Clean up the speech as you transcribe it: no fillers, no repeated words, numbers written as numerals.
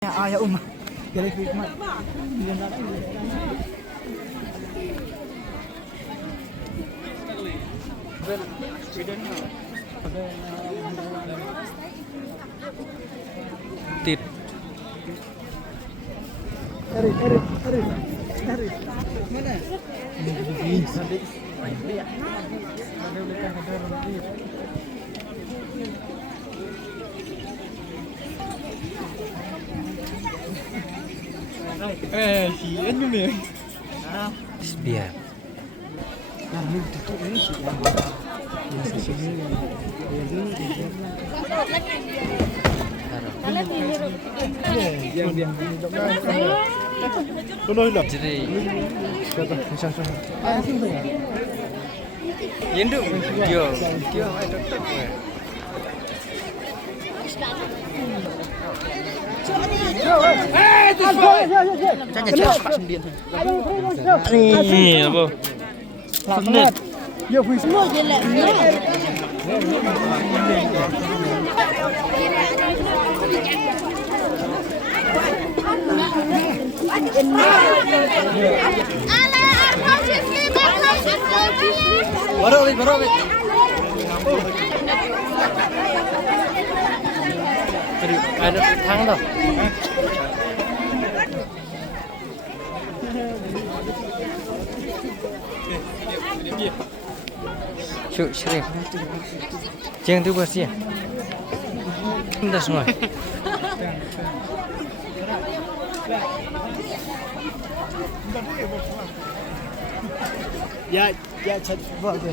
Ya Umar. Jadi hikmat. Tit. Arif. Mana? Si Anu ni. Biar. Yang ni tutup ni si yang sini. Yang Jadi. Ah, sini. Yendu dia ada tak. Jangan cepat sendiri. Ni apa? Selamat. Ya, puisi. Semua je lah. Baru. Ada thang đâu. Cuk, Shrek. Jangan tu bersih. Dah semua. Ya, buat ke?